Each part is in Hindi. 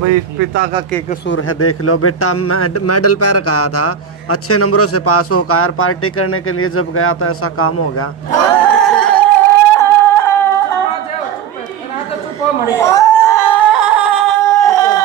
भाई पिता का क्या कसूर है देख लो। बेटा मेडल पे रखाया था, अच्छे नंबरों से पास हो कार पार्टी करने के लिए जब गया तो ऐसा काम हो गया।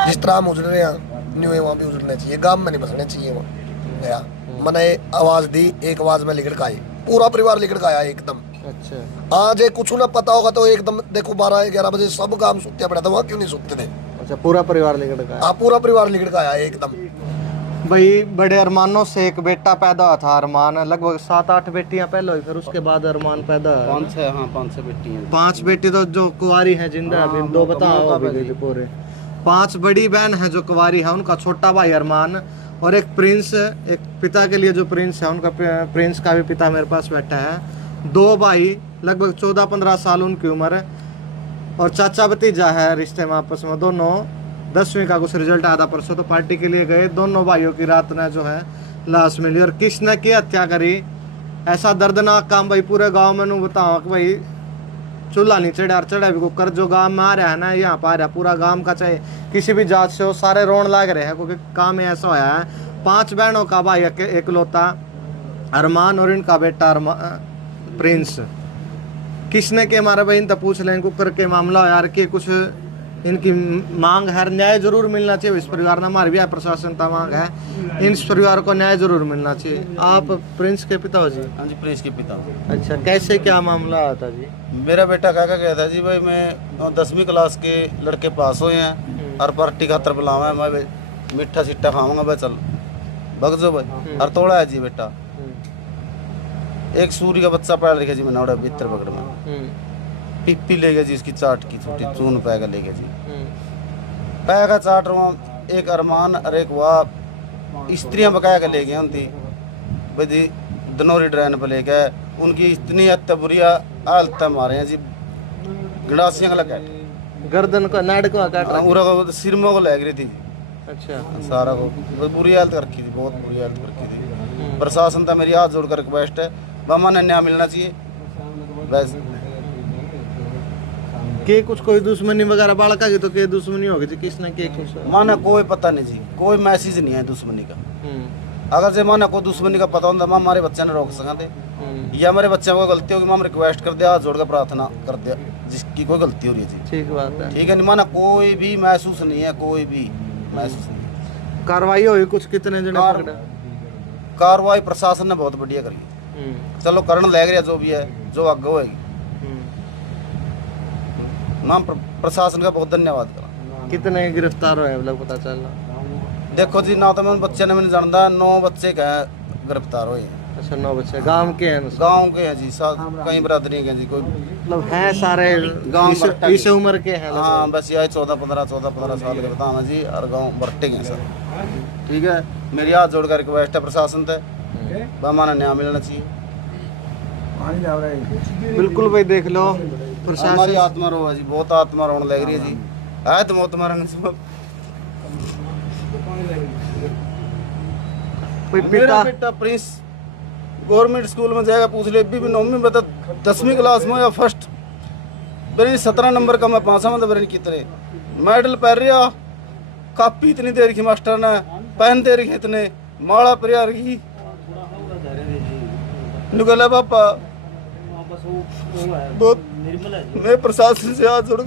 जिस तरह हम उजड़ रहे हैं न्यू वहाँ भी उजड़ना चाहिए, गांव में नहीं बसना चाहिए। वहाँ गया मैंने आवाज दी, एक आवाज में लिखड़ का आई, पूरा परिवार लिखड़ का आया एकदम। अच्छा आज एक कुछ ना पता होगा तो एकदम देखो 12-11 बजे सब काम सुत्ते पड़ा था, वहाँ क्यों नहीं सुनते थे? अच्छा, पूरा परिवार लेकर गया। हाँ पूरा परिवार लिखड़ का आया एकदम। भाई बड़े अरमानों से एक बेटा पैदा हुआ था। अरमान लगभग 7-8 बेटियां पहले हुई, फिर उसके बाद अरमान पैदा हुआ। 5-6 बेटी हैं। 5 बेटी तो जो कुंवारी हैं जिंदा अभी 2 बताओ अभी जो पूरे 5 बड़ी बहन है जो कुंवारी है, उनका छोटा भाई अरमान और एक प्रिंस। एक पिता के लिए जो प्रिंस है उनका प्रिंस का भी पिता मेरे पास बैठा है। 2 भाई लगभग 14-15 साल उनकी उम्र है और चाचा भतीजा है रिश्ते में आपस में। दोनों 10वीं का कुछ रिजल्ट आया था परसों, तो पार्टी के लिए गए। दोनों भाइयों की रात ने जो है लाश मिली और किसने की हत्या करी, ऐसा दर्दनाक काम भाई पूरे गांव में नू बताओ कि भाई चूल्हा नहीं चढ़ा और चढ़ा भी कुकर जो गांव में आ रहा है ना, यहाँ पर आ रहा है पूरा गांव का, चाहे किसी भी जात से हो, सारे रोन लाग रहे हैं क्योंकि काम ऐसा होया है। 5 बहनों का भाई एकलौता अरमान और इनका बेटा प्रिंस। किसने के मारे भाई इनसे पूछ लें कुकर के मामला यार के कुछ इनकी मांग है, न्याय जरूर मिलना चाहिए इस परिवार ने। हमारी भी प्रशासन का मांग है, इन परिवार को न्याय जरूर मिलना चाहिए। आप प्रिंस के पिता हो जी? हाँ जी, प्रिंस के पिता। अच्छा, कैसे क्या मामला आता जी? मेरा बेटा क्या गया था जी भाई, मैं 10वीं क्लास के लड़के पास हुए हैं और पार्टी खातर बुलावा है, मैं मीठा सिट्टा खाऊंगा भाई, चल भग जो भाई। और तोड़ा है जी बेटा, एक सूर्य का बच्चा पैर रखा जी, मैंने उड़ा भीतर पकड़ में पिप्पी ले गया जी, इसकी चाट की छोटी चून पैगा ले गया जी, पैगा चाट रहा। एक अरमान और एक वाह स्त्रियां बकाया के ले गए उनकी भाई जी, धनौरी ड्रेन पर ले गए। उनकी इतनी हत्या बुरी हालत मारे हैं जी, गड़ासियां का लगा गर्दन को नाड़ को काट रहा पूरा को सिरमों को लग रही थी जी। अच्छा, सारा को बुरी हालत कर रखी थी, बहुत बुरी हालत कर रखी थी। प्रशासन था मेरी हाथ जोड़कर रिक्वेस्ट है, मामा ने न्याय मिलना चाहिए बस। के कुछ कोई दुश्मनी वगैरह बालका की तो के दुश्मनी होगी जी? किसने के कुछ माना कोई पता नहीं जी, कोई मैसेज नहीं है दुश्मनी का। अगर से माना कोई दुश्मनी का पता होता, मां हमारे बच्चे ने रोक सकते या हमारे बच्चे को गलती होगी, मां रिक्वेस्ट कर दिया, हाथ जोड़ कर प्रार्थना कर दिया जिसकी कोई गलती हो रही है जी। ठीक बात है, ठीक है नहीं माना, कोई भी महसूस नहीं है, कोई भी महसूस नहीं। कार्रवाई हुई कुछ? कितने जने पकड़े? कार्रवाई प्रशासन ने बहुत बढ़िया करी, चलो करण लग रहा जो भी है, जो आगे होएगी। मां प्रशासन का बहुत धन्यवाद करा। कितने गिरफ्तार हुए मतलब पता चल रहा? देखो जी, ना तो मैं उन बच्चे ने मैंने जानता, 9 बच्चे का गिरफ्तार हुए हैं। अच्छा, 9 बच्चे गांव के हैं? गांव के हैं जी, कई बरादरी के जी, कोई मतलब हैं सारे गांव इस उम्र के हैं? हाँ बस यही 14-15 साल के बताना जी, और गाँव बरटे हैं सर। ठीक है, मेरी हाथ जोड़कर रिक्वेस्ट है प्रशासन से, हमारा न्याय मिलना चाहिए। बिल्कुल भाई, देख लो हमारी प्रशासन आत्मा रो है जी, बहुत आत्मा रोने लग रही है जी, है तो मौत मारने से। मेरा बेटा प्रिंस गवर्नमेंट स्कूल में जाएगा, पूछ ले भी 9वीं में बता 10वीं क्लास में या फर्स्ट मेरी 17 नंबर का, मैं 5वां में मेरे कितने मेडल पहन रहा, कापी इतनी देर की मास्टर ने पहन दे रही इतने माला परिया रही निकला पापा। बहुत मैं प्रशासन से हाथ जोड़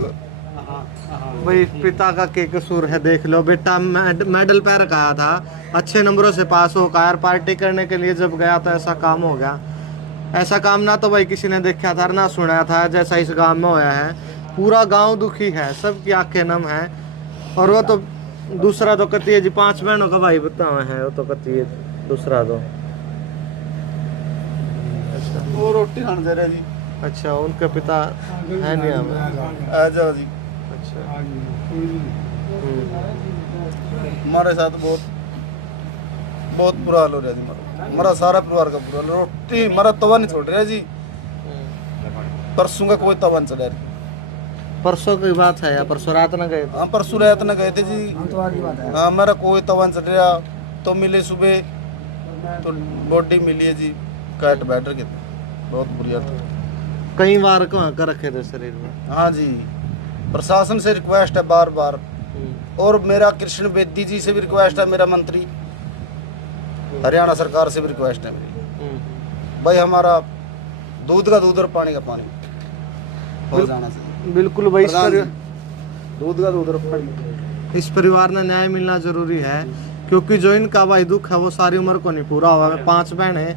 भाई पिता का क्या कसूर है देख लो। बेटा मेडल पे रखाया था, अच्छे नंबरों से पास हो कार पार्टी करने के लिए जब गया तो ऐसा काम हो गया। ऐसा काम ना तो भाई किसी ने देखा था ना सुना था जैसा इस गांव में होया है। पूरा गांव दुखी है, सबकी आंखें नम है। और वो तो दूसरा तो कती है जी, 5 बहनों का भाई बतावा है, वो तो कती है दूसरा तो। अच्छा, वो रोटी खाने दे रहे जी। अच्छा, उनके पिता है नहीं हमें? आ जाओ जी। अच्छा, हमारे साथ बहुत बुरा हाल हो रहा है जी, हमारा सारा परिवार का बुरा हाल। रोटी हमारा तवा नहीं छोड़ रहा जी, परसों का कोई तवा नहीं चला रही। परसों की बात है या परसों रात न गए? हाँ परसों रात न गए थे जी। हाँ हमारा कोई तवा नहीं चल रहा, तो मिले सुबह तो बॉडी मिली है जी, कैट बैटर के बहुत बुरी हालत। कई बार कहाँ कर रखे थे शरीर में? हाँ जी, प्रशासन से रिक्वेस्ट है बार बार, और मेरा कृष्ण बेदी जी से भी रिक्वेस्ट है, मेरा मंत्री हरियाणा सरकार से भी रिक्वेस्ट है मेरी, भाई हमारा दूध का दूध और पानी का पानी हो जाना चाहिए। बिल्कुल भाई, दूध का दूध और पानी। इस परिवार ने न्याय मिलना जरूरी है, क्योंकि जो इनका भाई दुख है वो सारी उम्र को नहीं पूरा हुआ है। 5 बहन है,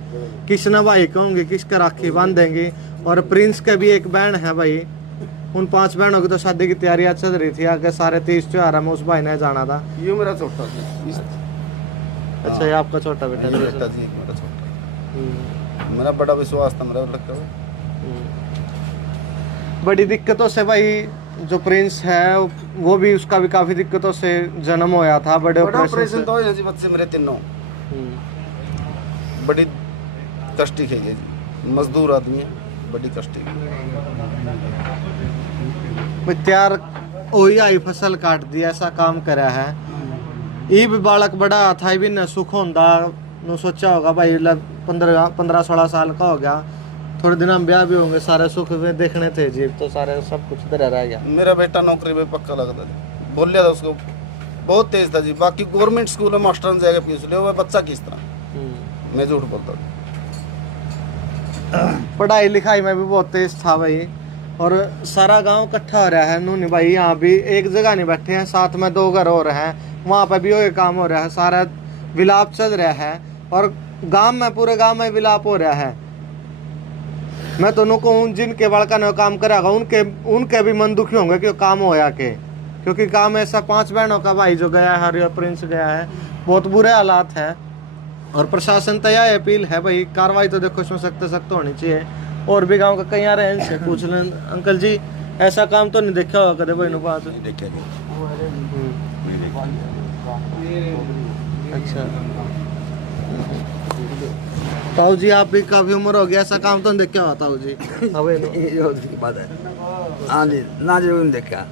किस न भाई कहूँगी, किसका राखी बांधेंगे। और प्रिंस के भी एक बहन है भाई, उन 5 बहनों की तो शादी की तैयारियां चल रही थी। आगे सारे 30 त्योहार में उस भाई ने जाना था। ये मेरा छोटा जी। अच्छा, ये आपका छोटा बेटा ये बेटा जी मेरा छोटा, मेरा बड़ा विश्वास था मेरा लड़का पे। बड़ी दिक्कतों से भाई जो प्रिंस है वो भी, उसका भी काफी दिक्कतों से जन्म होया था। बड़े ऑपरेशन तो है जी, बच्चे मेरे तीनों बड़ी कष्टी है जी, मजदूर आदमी है, बड़ी कष्टी। त्यार वही आई फसल काट दी, ऐसा काम करा है। ये भी बालक बड़ा था, भी न सुख होंदा नु सोचा होगा भाई 15-16 साल का हो गया, थोड़े दिन हम ब्याह भी होंगे, सारे सुख में देखने थे जी, तो सारे सब कुछ इधर रह गया। मेरा बेटा नौकरी में पक्का लगता था, बोल लिया था उसको, बहुत तेज था जी। बाकी गवर्नमेंट स्कूल में मास्टर ने जाके पूछ लिया, वो बच्चा किस तरह, मैं झूठ बोलता था। पढ़ाई लिखाई में भी बहुत तेज था भाई। और सारा गांव इकट्ठा हो रहा है नूनी भाई, यहाँ भी एक जगह नहीं बैठे हैं, साथ में 2 घर हो रहे हैं, वहाँ पे भी वही काम हो रहा है, सारा विलाप चल रहा है। और गांव में, पूरे गांव में विलाप हो रहा है। मैं तो नुको जिनके बड़का ने काम करेगा उनके भी मन दुखी होंगे कि काम होया के, क्योंकि काम ऐसा 5 बहनों का भाई जो गया है, हरिया प्रिंस गया है, बहुत बुरे हालात है। और प्रशासन तो यह अपील है भाई, कार्रवाई तो देखो इसमें सख्त होनी चाहिए। और भी गांव का कहीं आ रहे हैं, इनसे पूछ लें। अंकल जी, ऐसा काम तो नहीं देखा होगा कदे भाई पास? अच्छा ताऊ जी, आप भी काफी उम्र हो गया, ऐसा काम तो नहीं देखा हुआ ताऊ जी? बात है, हाँ जी, ना जरूर नहीं देखा,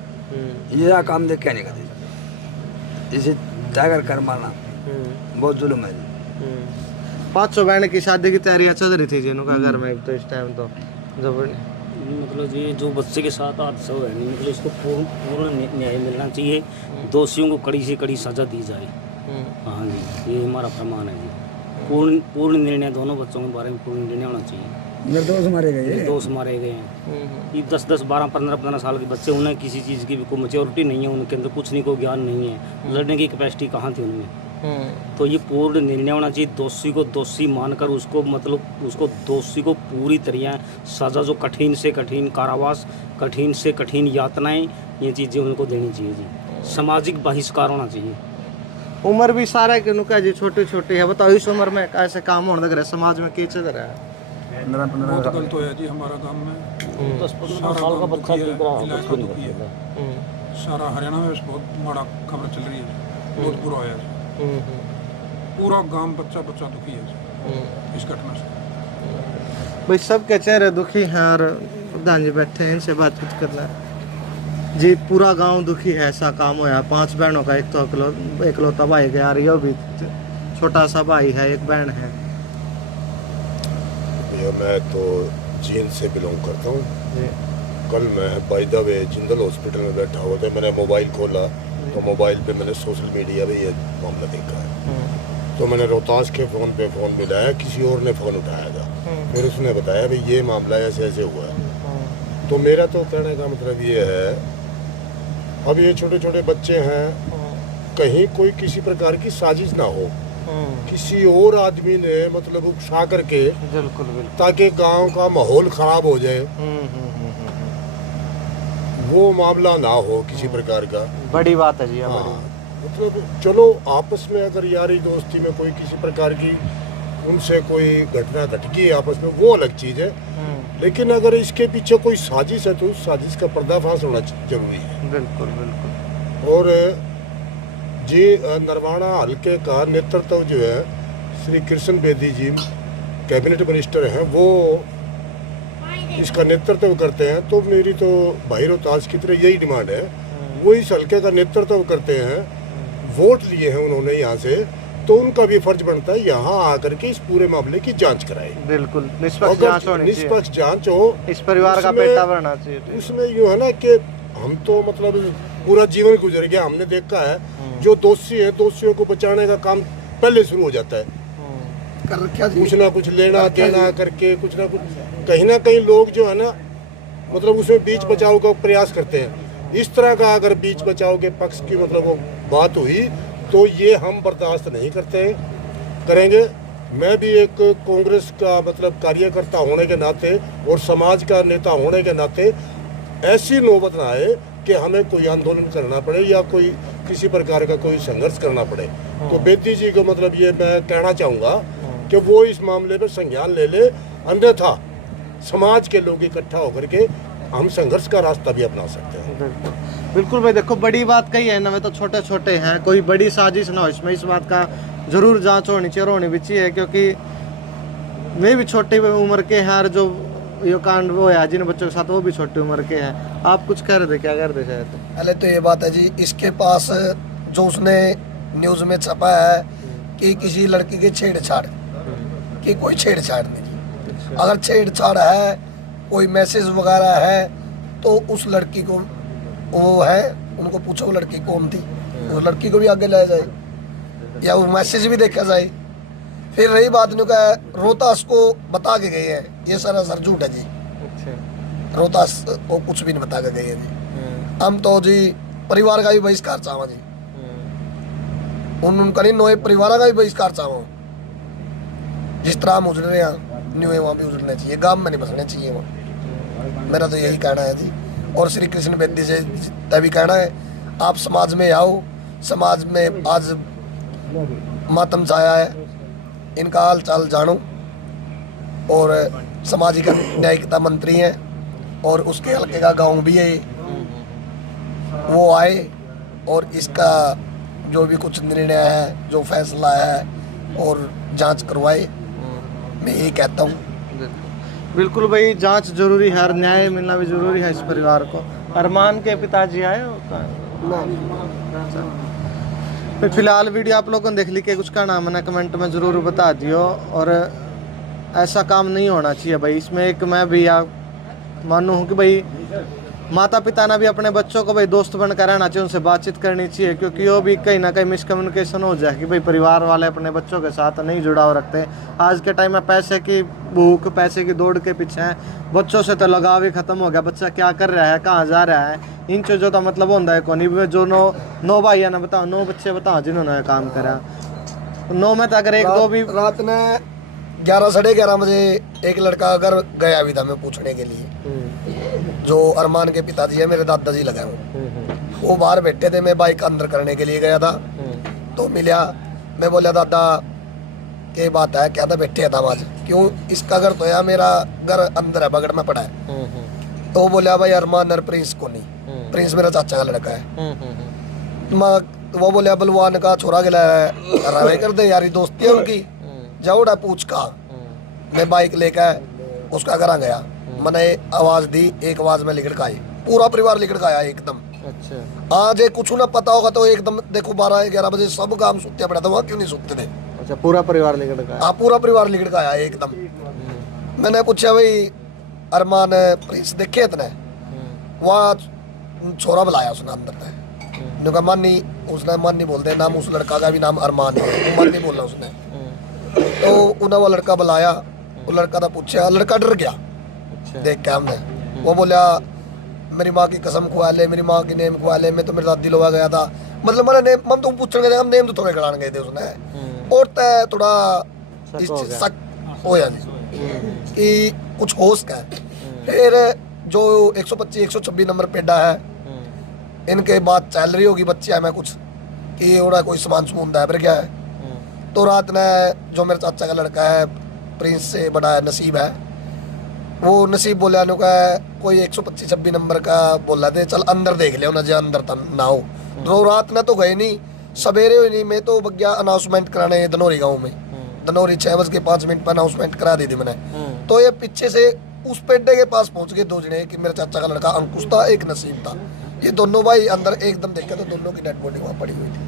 ये काम देखा नहीं कभी, इसे टाइगर कर मारना बहुत जुल्म है जी। 500 बहन की शादी की तैयारियां चल रही थी जिनका घर में, तो इस टाइम तो जब मतलब ये जो बच्चे के साथ हादसा हुआ है, मतलब इसको पूर्ण न्याय मिलना चाहिए, दोषियों को कड़ी से कड़ी सजा दी जाए। हाँ जी, ये हमारा फरमान है जी। पूर्ण निर्णय, दोनों बच्चों के बारे में पूर्ण निर्णय होना चाहिए। निर्दोष मारे गए, निर्दोष मारे गए हैं। ये 10-10, 12-15 साल के बच्चे, उन्हें किसी चीज़ की भी कोई मैच्योरिटी नहीं है, उनके अंदर कुछ नहीं, कोई ज्ञान नहीं है, लड़ने की कैपेसिटी कहाँ थी उनमें। तो ये पूर्ण निर्णय होना चाहिए, दोषी को दोषी मानकर उसको, मतलब उसको दोषी को पूरी तरह सजा, जो कठिन से कठिन कारावास, कठिन से कठिन यातनाएं, ये चीज़ें उनको देनी चाहिए जी। सामाजिक बहिष्कार होना चाहिए। उम्र भी सारा के नुका जी छोटी छोटी है, बताओ इस उम्र में ऐसे काम होने लग रहा है, समाज में क्या चल रहा है? 15 बहुत गलत होया जी हमारा गांव में। 10-15 साल का बच्चा दिख रहा है, कुछ नहीं कर सकता। सारा हरियाणा में बहुत माड़ा खबर चल रही है, बहुत बुरा होया जी। पूरा गांव बच्चा दुखी है जी इस घटना से। भाई सबके चेहरे दुखी हैं, और प्रधान जी बैठे हैं, इनसे बातचीत करना है जी। पूरा गांव दुखी है, ऐसा काम होया। 5 बहनों का एक तो इकलौता भाई गया, रही भी छोटा सा भाई है, एक बहन है। भैया मैं तो जींद से बिलोंग करता हूँ। कल मैं by the way Jindal hospital में बैठा हुआ था, मैंने मोबाइल खोला तो मोबाइल पे मैंने सोशल मीडिया पे ये मामला देखा है। तो मैंने रोहतास के फ़ोन पे फ़ोन मिलाया, किसी और ने फ़ोन उठाया था, फिर उसने बताया भाई ये मामला ऐसे ऐसे हुआ है। तो मेरा तो कहने का मतलब ये है, अब ये छोटे छोटे बच्चे हैं, कहीं कोई किसी प्रकार की साजिश ना हो, किसी और आदमी ने मतलब उकसा करके, बिल्कुल बिल्कुल, ताकि गांव का माहौल खराब हो जाए, वो मामला ना हो किसी प्रकार का। बड़ी बात है जी। हाँ, मतलब चलो आपस में अगर यारी दोस्ती में कोई किसी प्रकार की उनसे कोई घटना घट गई आपस में, वो अलग चीज़ है, लेकिन अगर इसके पीछे कोई साजिश है तो उस साजिश का पर्दाफाश होना जरूरी है। बिल्कुल बिल्कुल। और जी नरवाना हल्के का नेतृत्व जो है श्री कृष्ण बेदी जी कैबिनेट मिनिस्टर हैं, वो इसका नेतृत्व करते हैं। तो मेरी तो भाई रोहतास की तरह यही डिमांड है, वो इस हल्के का नेतृत्व करते हैं, वोट लिए हैं उन्होंने यहाँ से, तो उनका भी फर्ज बनता है यहाँ आकर के इस पूरे मामले की जांच कराए। बिल्कुल निष्पक्ष जांच होनी चाहिए, निष्पक्ष जांच हो, इस परिवार का पेटा भरना चाहिए। उसमें यूँ है ना कि हम तो मतलब पूरा जीवन गुजर गया, हमने देखा है जो दोषी है दोषियों को बचाने का काम पहले शुरू हो जाता है। कर रखा जी। कुछ ना कुछ लेना देना करके कुछ ना कुछ कहीं ना कहीं लोग जो है ना मतलब उसमें बीच बचाव का प्रयास करते हैं। इस तरह का अगर बीच बचाव के पक्ष की मतलब वो बात हुई तो ये हम बर्दाश्त नहीं करेंगे। मैं भी एक कांग्रेस का मतलब कार्यकर्ता होने के नाते और समाज का नेता होने के नाते ऐसी नौबत ना आए कि हमें कोई आंदोलन करना पड़े या कोई किसी प्रकार का कोई संघर्ष करना पड़े। तो बेदी जी को मतलब ये मैं कहना चाहूँगा कि वो इस मामले में संज्ञान ले ले, अन्यथा समाज के लोग इकट्ठा होकर के हम संघर्ष का रास्ता भी अपना सकते हैं। बिल्कुल भाई, देखो बड़ी बात कही है ना, वे तो छोटे छोटे हैं, कोई बड़ी साजिश ना हो इसमें, इस बात का जरूर जांच होनी चाहिए और होनी भी चाहिए, क्योंकि वे भी छोटी उम्र के हैं और जो ये कांड वो है जिन बच्चों के साथ वो भी छोटी उम्र के हैं। आप कुछ कह रहे थे, क्या कर रहे थे शायद? पहले तो ये बात है जी, इसके पास जो उसने न्यूज़ में छपा है कि किसी लड़की की छेड़छाड़, कि कोई छेड़छाड़ नहीं। अगर छेड़छाड़ है, कोई मैसेज वगैरह है तो उस लड़की को वो है, उनको पूछो वो लड़की कौन थी, उस लड़की को भी आगे लाया जाए या वो मैसेज भी देखा जाए। फिर रही बात नहीं का रोहतास को बता के गए हैं, ये सारा सर झूठ है जी। रोहतास को कुछ भी नहीं बता के गए हैं जी। हम तो जी परिवार का भी बहिष्कार चाहवा जी, उनका नहीं नोए परिवार का भी बहिष्कार चाहवा। जिस तरह हम उजड़ रहे हैं न्यू वहाँ भी उजड़ने चाहिए, गांव में नहीं बसने चाहिए वहाँ। मेरा तो यही कहना है जी। और श्री कृष्ण बेदी से तभी कहना है, आप समाज में आओ, समाज में आज मातम छाया है, इनका हाल चाल जानो। और सामाजिक न्यायिकता मंत्री हैं और उसके हल्के का गांव भी है, वो आए और इसका जो भी कुछ निर्णय है, जो फैसला है और जांच करवाए। मैं यही कहता हूँ। बिल्कुल भाई, जांच जरूरी है और न्याय मिलना भी जरूरी है इस परिवार को। अरमान के पिताजी आए हो फिर फिलहाल वीडियो आप लोगों ने देख ली कि कुछ का नाम है ना, कमेंट में ज़रूर बता दियो। और ऐसा काम नहीं होना चाहिए भाई। इसमें एक मैं भी मानू हूँ कि भाई माता पिता ने भी अपने बच्चों को भाई दोस्त बनकर रहना चाहिए, उनसे बातचीत करनी चाहिए, क्योंकि वो भी कहीं ना कहीं मिसकम्युनिकेशन हो जाए कि भाई परिवार वाले अपने बच्चों के साथ नहीं जुड़ाव रखते। आज के टाइम में पैसे की भूख, पैसे की दौड़ के पीछे हैं, बच्चों से तो लगाव ही खत्म हो गया। बच्चा क्या कर रहा है, कहाँ जा रहा है, इन चीज़ों का मतलब होता है कौन। जो नौ भाई है ना, बताओ 9 बच्चे बताओ जिन्होंने काम करा, 9 में तो अगर एक दो भी। रात ने 11 साढ़े 11 बजे एक लड़का अगर गया भी था मैं पूछने के लिए, जो अरमान के पिताजी है, मेरे दादाजी लगाए हुए, वो बाहर बैठे थे। मैं बाइक अंदर करने के लिए गया था तो मिला। मैं बोला दादा क्या बात है, क्या था, बैठे था आज क्यों, इसका घर तो यार मेरा घर अंदर है, बगड़ में पड़ा है। तो वो बोला भाई अरमान और प्रिंस को नहीं, प्रिंस मेरा चाचा का लड़का है। वो बोले बलवान का छोरा गिला है, कर दे यारी दोस्ती है उनकी, जाओड़ा पूछ का। मैं बाइक लेकर उसका घर गया, मैंने आवाज दी, एक आवाज में लिखड़ का आई, पूरा परिवार लिखड़ का आया एकदम। अच्छा, आज कुछ ना पता होगा तो एकदम देखो 12-11 बजे सब काम सुते पड़ा था, वहाँ क्यों नहीं सुते थे? अच्छा, पूरा परिवार लेकर गया? हाँ, पूरा परिवार लिखड़ का आया एकदम। मैंने पूछा भाई अरमान प्रिंस देखे इतने, वहाँ छोरा बुलाया उसने अंदर से, मानी, उसने मानी बोलते नाम, उस लड़का का भी नाम अरमान है, मानी बोलना उसने। तो उन्हें वो लड़का बुलाया, वो लड़का था पूछा, लड़का डर गया देख के हमने। वो बोला मेरी माँ की कसम खुआ ले, मेरी माँ की नेम खुआ ले, मैं तो मेरे दादी लोग गया था, मतलब मैंने नेम, हम तो पूछने गए, हम नेम तो थोड़े गड़ाने गए थे उसने। और तय थोड़ा इस चीज शक हो या कि कुछ होश का है। फिर जो 125-126 नंबर पेडा है, इनके बात चल रही होगी बच्चे में कुछ कि ओड़ा कोई सामान सुमंदा है, फिर क्या है। तो रात ने जो मेरे चाचा का लड़का है, प्रिंस से बड़ा है, नसीब है, वो नसीब बोला का कोई 125-26 नंबर का बोला थे, चल अंदर देख लिया ना, अंदर ना हो। तो रात ने तो गए नहीं, सवेरे हुई नहीं, मैं तो गया अनाउंसमेंट कराने धनौरी गाँव में, धनौरी 6:05 पर अनाउंसमेंट करा दी थी मैंने। तो ये पीछे से उस पेड्डे के पास पहुंच गए 2 जने, कि मेरे चाचा का लड़का अंकुश था, एक नसीब था, ये दोनों भाई अंदर एकदम देखा तो दोनों की डेड बॉडी वहाँ पड़ी हुई थी।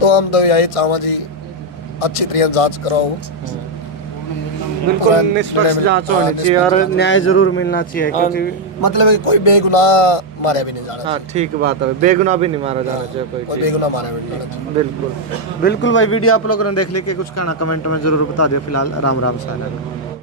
तो हम तो यही चाहवा जी अच्छी तरह जांच कराओ, बिल्कुल निष्पक्ष जांच होनी चाहिए और न्याय जरूर मिलना चाहिए, क्योंकि मतलब है कि कोई बेगुनाह मारे भी नहीं जाना हाँ ठीक बात है, बेगुनाह भी नहीं मारा जाना चाहिए कोई कोई चीज़। बेगुनाह मारे भी नहीं जाना चाहिए। बिल्कुल बिल्कुल भाई, वीडियो आप लोगों ने देख ली कि कुछ कहना कमेंट में जरूर बता दियो। फिलहाल राम राम सारा।